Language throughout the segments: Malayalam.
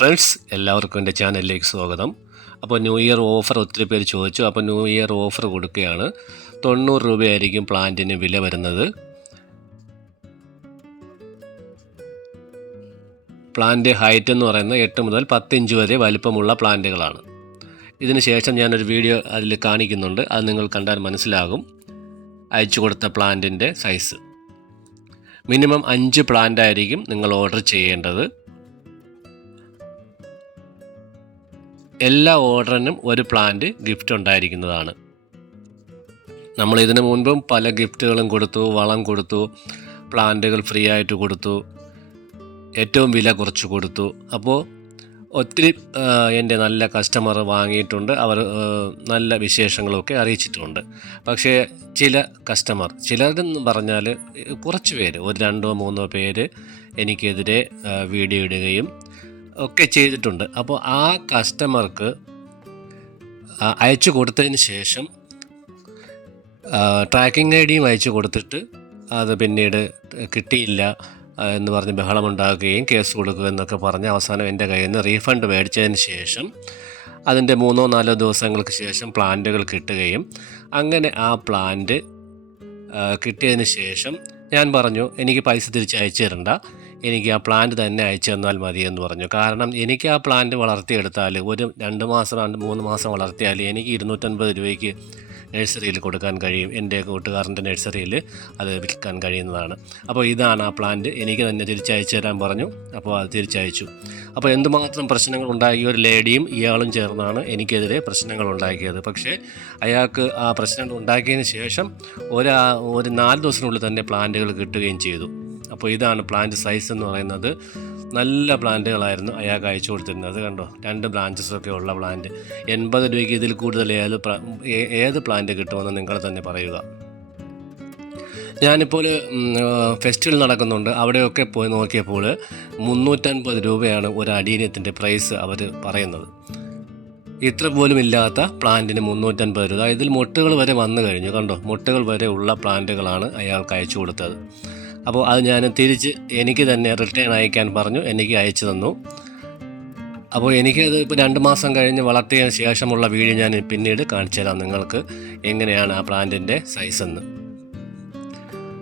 ഫ്രണ്ട്സ് എല്ലാവർക്കും എന്റെ ചാനലിലേക്ക് സ്വാഗതം. അപ്പോൾ ന്യൂ ഇയർ ഓഫർ ഒത്തിരി പേര് ചോദിച്ചു. അപ്പോൾ ന്യൂ ഇയർ ഓഫർ കൊടുക്കുകയാണ്. തൊണ്ണൂറ് രൂപയായിരിക്കും പ്ലാന്റിന് വില വരുന്നത്. പ്ലാന്റ് ഹൈറ്റ് എന്ന് പറയുന്നത് എട്ട് മുതൽ പത്ത് ഇഞ്ച് വരെ വലിപ്പമുള്ള പ്ലാന്റുകളാണ്. ഇതിന് ശേഷം ഞാനൊരു വീഡിയോ അതിൽ കാണിക്കുന്നുണ്ട്. അത് നിങ്ങൾ കണ്ടാൽ മനസ്സിലാകും. അയച്ചു കൊടുത്ത പ്ലാന്റിന്റെ സൈസ്. മിനിമം അഞ്ച് പ്ലാന്റ് ആയിരിക്കും നിങ്ങൾ ഓർഡർ ചെയ്യേണ്ടത്. എല്ലാ ഓർഡറിനും ഒരു പ്ലാന്റ് ഗിഫ്റ്റ് ഉണ്ടായിരിക്കുന്നതാണ്. നമ്മൾ ഇതിനു മുൻപും പല ഗിഫ്റ്റുകളും കൊടുത്തു വളം കൊടുത്തു പ്ലാന്റുകൾ ഫ്രീ ആയിട്ട് കൊടുത്തു ഏറ്റവും വില കുറച്ച് കൊടുത്തു. അപ്പോൾ ഒത്തിരി എന്റെ നല്ല കസ്റ്റമർ വാങ്ങിയിട്ടുണ്ട് അവർ നല്ല വിശേഷങ്ങളൊക്കെ അറിയിച്ചിട്ടുണ്ട്. പക്ഷേ ചില കസ്റ്റമർ ചിലരെന്ന് പറഞ്ഞാൽ കുറച്ച് പേര് ഒരു രണ്ടോ മൂന്നോ പേര് എനിക്കെതിരെ വീഡിയോ ഇടുകയും ഒക്കെ ചെയ്തിട്ടുണ്ട്. അപ്പോൾ ആ കസ്റ്റമർക്ക് അയച്ചു കൊടുത്തതിന് ശേഷം ട്രാക്കിംഗ് ഐ ഡിയും അയച്ചു കൊടുത്തിട്ട് അത് പിന്നീട് കിട്ടിയില്ല എന്ന് പറഞ്ഞ് ബഹളമുണ്ടാക്കുകയും കേസ് കൊടുക്കുക എന്നൊക്കെ പറഞ്ഞ് അവസാനം എന്റെ കയ്യിൽ നിന്ന് റീഫണ്ട് മേടിച്ചതിന് ശേഷം അതിന്റെ മൂന്നോ നാലോ ദിവസങ്ങൾക്ക് ശേഷം പ്ലാന്റുകൾ കിട്ടുകയും അങ്ങനെ ആ പ്ലാന്റ് കിട്ടിയതിന് ശേഷം ഞാൻ പറഞ്ഞു എനിക്ക് പൈസ തിരിച്ച് അയച്ചു തരണ്ട. എനിക്ക് ആ പ്ലാന്റ് തന്നെ അയച്ചു തന്നാൽ മതി എന്ന് പറഞ്ഞു. കാരണം എനിക്ക് ആ പ്ലാന്റ് വളർത്തിയെടുത്താൽ ഒരു രണ്ട് മാസം രണ്ട് മൂന്ന് മാസം വളർത്തിയാൽ എനിക്ക് ഇരുന്നൂറ്റൻപത് രൂപയ്ക്ക് നഴ്സറിയിൽ കൊടുക്കാൻ കഴിയും. എന്റെ കൂട്ടുകാരന്റെ നഴ്സറിയിൽ അത് വിൽക്കാൻ കഴിയുന്നതാണ്. അപ്പോൾ ഇതാണ് ആ പ്ലാന്റ് എനിക്ക് തന്നെ തിരിച്ചയച്ചു തരാൻ പറഞ്ഞു. അപ്പോൾ അത് തിരിച്ചയച്ചു. അപ്പോൾ എന്തുമാത്രം പ്രശ്നങ്ങൾ ഉണ്ടാക്കിയ ഒരു ലേഡിയും ഇയാളും ചേർന്നാണ് എനിക്കെതിരെ പ്രശ്നങ്ങൾ ഉണ്ടാക്കിയത്. പക്ഷേ അയാൾക്ക് ആ പ്രശ്നങ്ങൾ ഉണ്ടാക്കിയതിന് ശേഷം ഒരു ഒരു നാല് ദിവസത്തിനുള്ളിൽ തന്നെ പ്ലാന്റുകൾ കിട്ടുകയും ചെയ്തു. അപ്പോൾ ഇതാണ് പ്ലാന്റ് സൈസ് എന്ന് പറയുന്നത്. നല്ല പ്ലാന്റുകളായിരുന്നു അയാൾക്ക് അയച്ചു കൊടുത്തിരുന്നത്. കണ്ടോ? രണ്ട് ബ്രാഞ്ചസൊക്കെ ഉള്ള പ്ലാന്റ് എൺപത് രൂപയ്ക്ക് ഇതിൽ കൂടുതൽ ഏത് ഏത് പ്ലാന്റ് കിട്ടുമെന്ന് നിങ്ങൾ തന്നെ പറയുക. ഞാനിപ്പോൾ ഫെസ്റ്റിവൽ നടക്കുന്നുണ്ട്. അവിടെയൊക്കെ പോയി നോക്കിയപ്പോൾ മുന്നൂറ്റൻപത് രൂപയാണ് ഒരു അടീനത്തിന്റെ പ്രൈസ് അവർ പറയുന്നത്. ഇത്ര പോലും ഇല്ലാത്ത പ്ലാന്റിന് മുന്നൂറ്റൻപത് രൂപ. ഇതിൽ മുട്ടുകൾ വരെ വന്നു കഴിഞ്ഞു. കണ്ടോ? മുട്ടുകൾ വരെ ഉള്ള പ്ലാന്റുകളാണ് അയാൾക്ക് അയച്ചു കൊടുത്തത്. അപ്പോൾ അത് ഞാൻ തിരിച്ച് എനിക്ക് തന്നെ റിട്ടേൺ അയക്കാൻ പറഞ്ഞു എനിക്ക് അയച്ചു തന്നു. അപ്പോൾ എനിക്കത് ഇപ്പോൾ രണ്ട് മാസം കഴിഞ്ഞ് വളർത്തിയതിന് ശേഷമുള്ള വീഡിയോ ഞാൻ പിന്നീട് കാണിച്ചു തരാം നിങ്ങൾക്ക് എങ്ങനെയാണ് ആ പ്ലാന്റിന്റെ സൈസ് എന്ന്.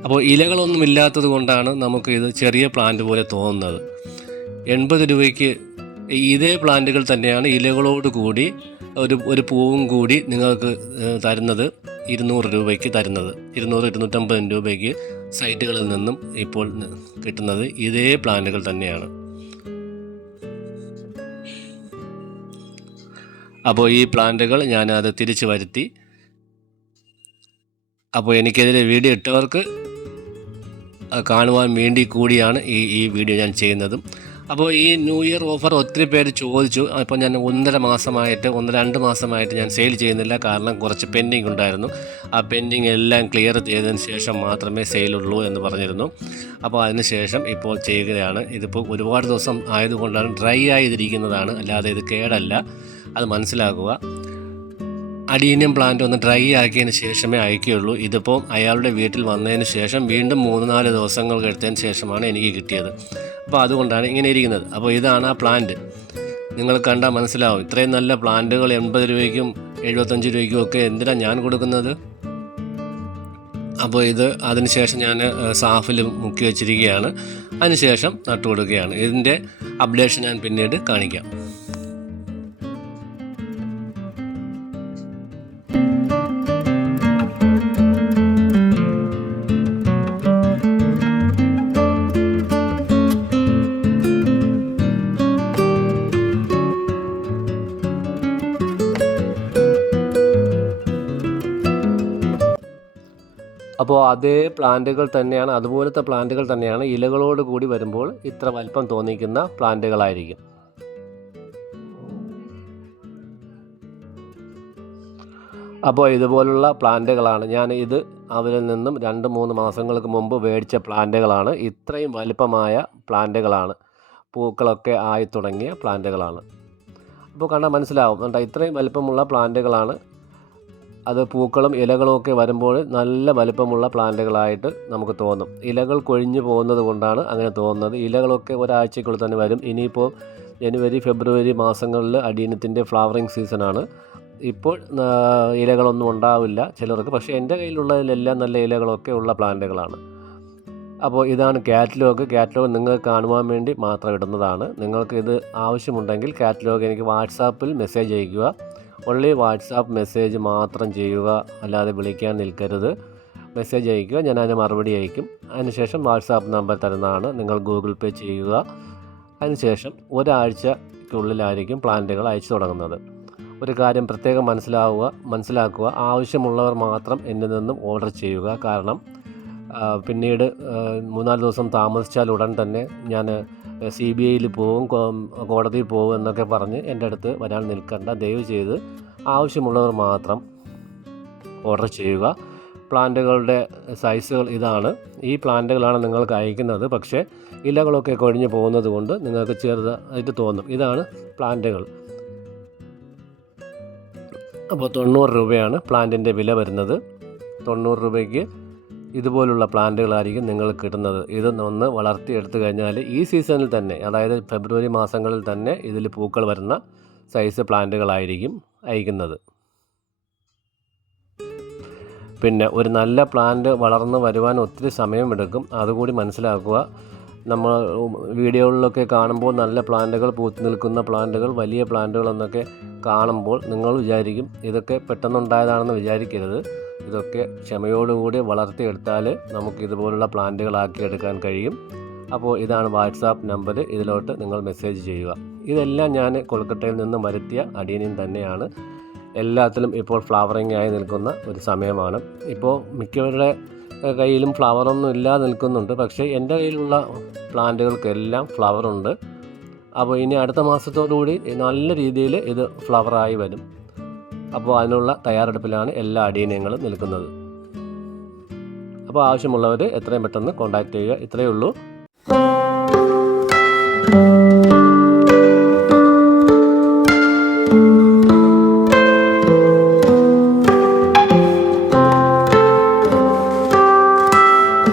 അപ്പോൾ ഇലകളൊന്നും ഇല്ലാത്തത് കൊണ്ടാണ് നമുക്ക് ഇത് ചെറിയ പ്ലാന്റ് പോലെ തോന്നുന്നത്. എൺപത് രൂപയ്ക്ക് ഇതേ പ്ലാന്റുകൾ തന്നെയാണ് ഇലകളോട് കൂടി ഒരു ഒരു പൂവും കൂടി നിങ്ങൾക്ക് തരുന്നത്. ഇരുന്നൂറ് രൂപയ്ക്ക് തരുന്നത്. ഇരുന്നൂറ് ഇരുന്നൂറ്റമ്പത് രൂപയ്ക്ക് സൈറ്റുകളിൽ നിന്നും ഇപ്പോൾ കിട്ടുന്നത് ഇതേ പ്ലാനുകൾ തന്നെയാണ്. അപ്പോൾ ഈ പ്ലാന്റുകൾ ഞാനത് തിരിച്ചു വരുത്തി. അപ്പോൾ എനിക്കെതിരെ വീഡിയോ ഇട്ടവർക്ക് കാണുവാൻ വേണ്ടി കൂടിയാണ് ഈ ഈ വീഡിയോ ഞാൻ ചെയ്യുന്നതും. അപ്പോൾ ഈ ന്യൂ ഇയർ ഓഫർ ഒത്തിരി പേര് ചോദിച്ചു. അപ്പോൾ ഞാൻ ഒന്നര മാസമായിട്ട് ഒന്ന് രണ്ട് മാസമായിട്ട് ഞാൻ സെയിൽ ചെയ്യുന്നില്ല. കാരണം കുറച്ച് പെൻഡിങ് ഉണ്ടായിരുന്നു. ആ പെൻഡിങ് എല്ലാം ക്ലിയർ ചെയ്തതിന് ശേഷം മാത്രമേ സെയിലുള്ളൂ എന്ന് പറഞ്ഞിരുന്നു. അപ്പോൾ അതിന് ശേഷം ഇപ്പോൾ ചെയ്യുകയാണ്. ഇതിപ്പോൾ ഒരുപാട് ദിവസം ആയതുകൊണ്ടാണ് ഡ്രൈ ആയിരിക്കുന്നതാണ് അല്ലാതെ ഇത് കേടല്ല. അത് മനസ്സിലാക്കുക. അഡീനിയം പ്ലാന്റ് ഒന്ന് ഡ്രൈ ആക്കിയതിന് ശേഷമേ അയക്കുകയുള്ളൂ. ഇതിപ്പോൾ അയാളുടെ വീട്ടിൽ വന്നതിന് ശേഷം വീണ്ടും മൂന്ന് നാല് ദിവസങ്ങൾ എടുത്തതിന് ശേഷമാണ് എനിക്ക് കിട്ടിയത്. അപ്പോൾ അതുകൊണ്ടാണ് ഇങ്ങനെ ഇരിക്കുന്നത്. അപ്പോൾ ഇതാണ് ആ പ്ലാന്റ് നിങ്ങൾ കണ്ടാൽ മനസ്സിലാവും. ഇത്രയും നല്ല പ്ലാന്റുകൾ എൺപത് രൂപയ്ക്കും എഴുപത്തഞ്ച് രൂപയ്ക്കും ഒക്കെ എന്തിനാണ് ഞാൻ കൊടുക്കുന്നത്? അപ്പോൾ ഇത് അതിനുശേഷം ഞാൻ സാഫിൽ മുക്കി വെച്ചിരിക്കുകയാണ്. അതിനുശേഷം നട്ടു കൊടുക്കുകയാണ് ഇതിന്റെ അപ്ഡേഷൻ ഞാൻ പിന്നീട് കാണിക്കാം. അപ്പോൾ അതേ പ്ലാന്റുകൾ തന്നെയാണ് അതുപോലത്തെ പ്ലാന്റുകൾ തന്നെയാണ് ഇലകളോട് കൂടി വരുമ്പോൾ ഇത്ര വലിപ്പം തോന്നിക്കുന്ന പ്ലാന്റുകളായിരിക്കും. അപ്പോൾ ഇതുപോലുള്ള പ്ലാന്റുകളാണ്. ഞാൻ ഇത് അവരിൽ നിന്നും രണ്ട് മൂന്ന് മാസങ്ങൾക്ക് മുമ്പ് മേടിച്ച പ്ലാന്റുകളാണ്. ഇത്രയും വലിപ്പമായ പ്ലാന്റുകളാണ്. പൂക്കളൊക്കെ ആയി തുടങ്ങിയ പ്ലാന്റുകളാണ്. അപ്പോൾ കണ്ടാൽ മനസ്സിലാവും. കണ്ടോ ഇത്രയും വലിപ്പമുള്ള പ്ലാന്റുകളാണ് അത് പൂക്കളും ഇലകളും ഒക്കെ വരുമ്പോൾ നല്ല വലിപ്പമുള്ള പ്ലാന്റുകളായിട്ട് നമുക്ക് തോന്നും. ഇലകൾ കൊഴിഞ്ഞു പോകുന്നത് കൊണ്ടാണ് അങ്ങനെ തോന്നുന്നത്. ഇലകളൊക്കെ ഒരാഴ്ചക്കുള്ളിൽ തന്നെ വരും. ഇനിയിപ്പോൾ ജനുവരി ഫെബ്രുവരി മാസങ്ങളിൽ അടീനത്തിന്റെ ഫ്ലവറിങ് സീസണാണ് ഇപ്പോൾ ഇലകളൊന്നും ഉണ്ടാവില്ല ചിലർക്ക്. പക്ഷേ എന്റെ കയ്യിലുള്ളതിലെല്ലാം നല്ല ഇലകളൊക്കെ ഉള്ള പ്ലാന്റുകളാണ്. അപ്പോൾ ഇതാണ് കാറ്റലോഗ്. കാറ്റലോഗ് നിങ്ങൾ കാണുവാൻ വേണ്ടി മാത്രം ഇടുന്നതാണ്. നിങ്ങൾക്ക് ഇത് ആവശ്യമുണ്ടെങ്കിൽ കാറ്റലോഗ് എനിക്ക് വാട്സാപ്പിൽ മെസ്സേജ് അയയ്ക്കുക. ഒൺലി വാട്സാപ്പ് മെസ്സേജ് മാത്രം ചെയ്യുക അല്ലാതെ വിളിക്കാൻ നിൽക്കരുത്. മെസ്സേജ് അയക്കുക ഞാൻ അതിന് മറുപടി അയക്കും. അതിനുശേഷം വാട്സാപ്പ് നമ്പർ തരുന്നതാണ് നിങ്ങൾ ഗൂഗിൾ പേ ചെയ്യുക. അതിനുശേഷം ഒരാഴ്ചക്കുള്ളിലായിരിക്കും പ്ലാന്റുകൾ അയച്ചു തുടങ്ങുന്നത്. ഒരു കാര്യം പ്രത്യേകം മനസ്സിലാവുക മനസ്സിലാക്കുക. ആവശ്യമുള്ളവർ മാത്രം എന്നിൽ നിന്നും ഓർഡർ ചെയ്യുക. കാരണം പിന്നീട് മൂന്നാൽ ദിവസം താമസിച്ചാൽ ഉടൻ തന്നെ ഞാൻ സി ബി ഐയിൽ പോവും കോടതിയിൽ പോവും എന്നൊക്കെ പറഞ്ഞ് എന്റെ അടുത്ത് വരാൻ നിൽക്കണ്ട. ദയവ് ചെയ്ത് ആവശ്യമുള്ളവർ മാത്രം ഓർഡർ ചെയ്യുക. പ്ലാന്റുകളുടെ സൈസുകൾ ഇതാണ്. ഈ പ്ലാന്റുകളാണ് നിങ്ങൾക്ക് അയക്കുന്നത്. പക്ഷേ ഇലകളൊക്കെ കൊഴിഞ്ഞു പോകുന്നത് കൊണ്ട് നിങ്ങൾക്ക് ചെറുതായിട്ട് തോന്നും. ഇതാണ് പ്ലാന്റുകൾ. അപ്പോൾ തൊണ്ണൂറ് രൂപയാണ് പ്ലാന്റിന്റെ വില വരുന്നത്. തൊണ്ണൂറ് രൂപയ്ക്ക് ഇതുപോലുള്ള പ്ലാന്റുകളായിരിക്കും നിങ്ങൾ കിട്ടുന്നത്. ഇത് ഒന്ന് വളർത്തിയെടുത്തു കഴിഞ്ഞാൽ ഈ സീസണിൽ തന്നെ അതായത് ഫെബ്രുവരി മാസങ്ങളിൽ തന്നെ ഇതിൽ പൂക്കൾ വരുന്ന സൈസ് പ്ലാന്റുകളായിരിക്കും അയക്കുന്നത്. പിന്നെ ഒരു നല്ല പ്ലാന്റ് വളർന്ന് വരുവാൻ ഒത്തിരി സമയമെടുക്കും. അതുകൂടി മനസ്സിലാക്കുക. നമ്മൾ വീഡിയോകളിലൊക്കെ കാണുമ്പോൾ നല്ല പ്ലാന്റുകൾ പൂത്തു നിൽക്കുന്ന പ്ലാന്റുകൾ വലിയ പ്ലാന്റുകൾ എന്നൊക്കെ കാണുമ്പോൾ നിങ്ങൾ വിചാരിക്കും ഇതൊക്കെ പെട്ടെന്നുണ്ടായതാണെന്ന് വിചാരിക്കരുത്. ഇതൊക്കെ ക്ഷമയോടുകൂടി വളർത്തിയെടുത്താൽ നമുക്ക് ഇതുപോലുള്ള പ്ലാന്റുകളാക്കി എടുക്കാൻ കഴിയും. അപ്പോൾ ഇതാണ് വാട്സാപ്പ് നമ്പർ. ഇതിലോട്ട് നിങ്ങൾ മെസ്സേജ് ചെയ്യുക. ഇതെല്ലാം ഞാൻ കൊൽക്കത്തയിൽ നിന്നും വരുത്തിയ അടീനിയും തന്നെയാണ്. എല്ലാത്തിലും ഇപ്പോൾ ഫ്ലവറിങ് ആയി നിൽക്കുന്ന ഒരു സമയമാണ്. ഇപ്പോൾ മിക്കവരുടെ കയ്യിലും ഫ്ലവറൊന്നും ഇല്ലാതെ നിൽക്കുന്നുണ്ട്. പക്ഷേ എന്റെ കയ്യിലുള്ള പ്ലാന്റുകൾക്കെല്ലാം ഫ്ലവറുണ്ട്. അപ്പോൾ ഇനി അടുത്ത മാസത്തോടുകൂടി നല്ല രീതിയിൽ ഇത് ഫ്ലവറായി വരും. അപ്പോൾ അതിനുള്ള തയ്യാറെടുപ്പിലാണ് എല്ലാ അടിയനങ്ങളും നിൽക്കുന്നത്. അപ്പോൾ ആവശ്യമുള്ളവർ എത്രയും പെട്ടെന്ന് കോൺടാക്റ്റ് ചെയ്യുക. ഇത്രയേ ഉള്ളൂ.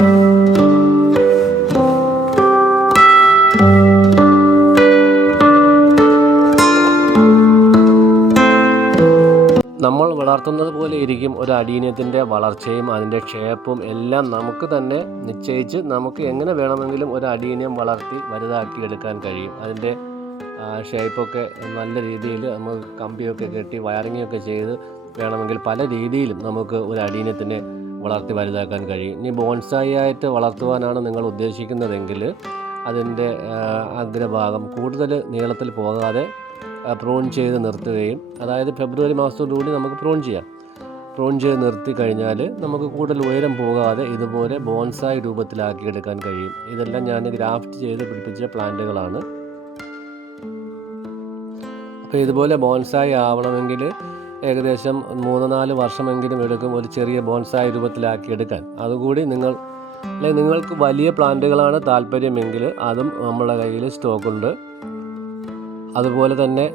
നമ്മൾ വളർത്തുന്നത് പോലെ ഇരിക്കും. ഒരു അടീനത്തിന്റെ വളർച്ചയും അതിന്റെ ഷേപ്പും എല്ലാം നമുക്ക് തന്നെ നിശ്ചയിച്ച് നമുക്ക് എങ്ങനെ വേണമെങ്കിലും ഒരു അടീനയം വളർത്തി വലുതാക്കി എടുക്കാൻ കഴിയും. അതിന്റെ ഷേപ്പൊക്കെ നല്ല രീതിയിൽ നമുക്ക് കമ്പിയൊക്കെ കെട്ടി വയറിങ്ങൊക്കെ ചെയ്ത് വേണമെങ്കിൽ പല രീതിയിലും നമുക്ക് ഒരു അടീനത്തിനെ വളർത്തി വലുതാക്കാൻ കഴിയും. ഇനി ബോൺസായി ആയിട്ട് വളർത്തുവാനാണ് നിങ്ങൾ ഉദ്ദേശിക്കുന്നതെങ്കിൽ അതിന്റെ അഗ്രഭാഗം കൂടുതൽ നീളത്തിൽ പോകാതെ പ്രൂൺ ചെയ്ത് നിർത്തുകയും അതായത് ഫെബ്രുവരി മാസത്തോടുകൂടി നമുക്ക് പ്രോൺ ചെയ്യാം. പ്രോൺ ചെയ്ത് നിർത്തി കഴിഞ്ഞാൽ നമുക്ക് കൂടുതൽ ഉയരം പോകാതെ ഇതുപോലെ ബോൺസായി രൂപത്തിലാക്കി എടുക്കാൻ കഴിയും. ഇതെല്ലാം ഞാൻ ഗ്രാഫ്റ്റ് ചെയ്ത് പിടിപ്പിച്ച പ്ലാന്റുകളാണ് അപ്പോൾ ഇതുപോലെ ബോൺസായി ആവണമെങ്കിൽ ഏകദേശം മൂന്ന് നാല് വർഷമെങ്കിലും എടുക്കും ഒരു ചെറിയ ബോൺസായി രൂപത്തിലാക്കി എടുക്കാൻ അതുകൂടി നിങ്ങൾ അല്ലെങ്കിൽ നിങ്ങൾക്ക് വലിയ പ്ലാന്റുകളാണ് താല്പര്യമെങ്കിൽ അതും നമ്മുടെ കയ്യിൽ സ്റ്റോക്കുണ്ട് അതുപോലെ തന്നെ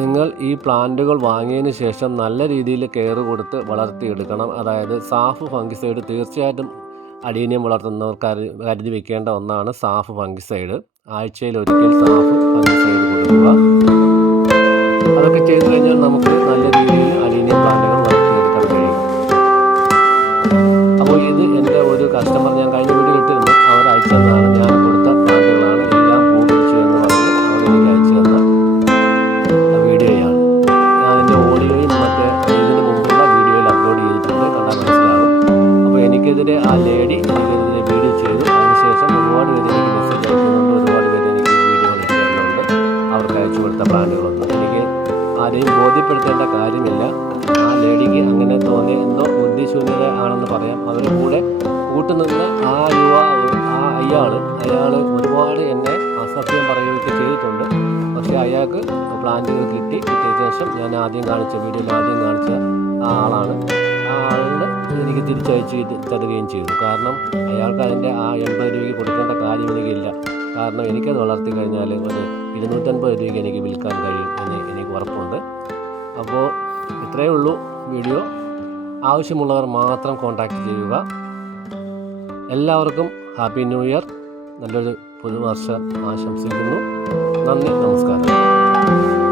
നിങ്ങൾ ഈ പ്ലാന്റുകൾ വാങ്ങിയതിന് ശേഷം നല്ല രീതിയിൽ കെയർ കൊടുത്ത് വളർത്തിയെടുക്കണം. അതായത് സാഫ് ഫംഗിസൈഡ് തീർച്ചയായിട്ടും അടീനിയം വളർത്തുന്നവർ കരുതി വെക്കേണ്ട ഒന്നാണ് സാഫ് ഫംഗിസൈഡ്. ആഴ്ചയിൽ ഒരിക്കൽ സാഫ് ഫംഗിസൈഡ് കൊടുക്കുക. അതൊക്കെ ചെയ്തു കഴിഞ്ഞാൽ നമുക്ക് ആ ലേഡി എനിക്കെതിരെ വീഡിയോ ചെയ്തു. അതിനുശേഷം ഒരുപാട് പേര് എനിക്ക് മെസ്സേജ് അയക്കുന്നുണ്ട്. ഒരുപാട് പേര് എനിക്ക് വീഡിയോ അയക്കുന്നുണ്ട് അവർക്ക് അയച്ചു കൊടുത്ത ബ്രാൻഡുകളൊന്നും എനിക്ക് ആരെയും ബോധ്യപ്പെടുത്തേണ്ട കാര്യമില്ല. ആ ലേഡിക്ക് അങ്ങനെ തോന്നിയ എന്തോ ബുദ്ധിശൂന്യത ആണെന്ന് പറയാം. അവരുടെ കൂടെ കൂട്ടുനിന്ന ആ യുവാവ് ആ അയാൾ അയാൾ ഒരുപാട് എന്നെ അസഭ്യം പറയുകയൊക്കെ ചെയ്തിട്ടുണ്ട്. പക്ഷേ അയാൾക്ക് പ്ലാന്റുകൾ കിട്ടി. കിട്ടിയ ശേഷം ഞാൻ ആദ്യം കാണിച്ച വീഡിയോയിൽ ആദ്യം കാണിച്ച ആ ആളാണ്. ആ ആളിന് എനിക്ക് തിരിച്ചയച്ച് തരുകയും ചെയ്തു. കാരണം അയാൾക്ക് അതിന്റെ ആ എൺപത് രൂപയ്ക്ക് കൊടുക്കേണ്ട കാര്യം എനിക്കില്ല. കാരണം എനിക്കത് വളർത്തി കഴിഞ്ഞാൽ ഒരു ഇരുന്നൂറ്റൻപത് രൂപയ്ക്ക് എനിക്ക് വിൽക്കാൻ കഴിയും എന്ന് എനിക്ക് ഉറപ്പുണ്ട്. അപ്പോൾ ഇത്രയേ ഉള്ളൂ വീഡിയോ. ആവശ്യമുള്ളവർ മാത്രം കോൺടാക്റ്റ് ചെയ്യുക. എല്ലാവർക്കും ഹാപ്പി ന്യൂ ഇയർ നല്ലൊരു പുതുവർഷം ആശംസിക്കുന്നു. നന്ദി നമസ്കാരം.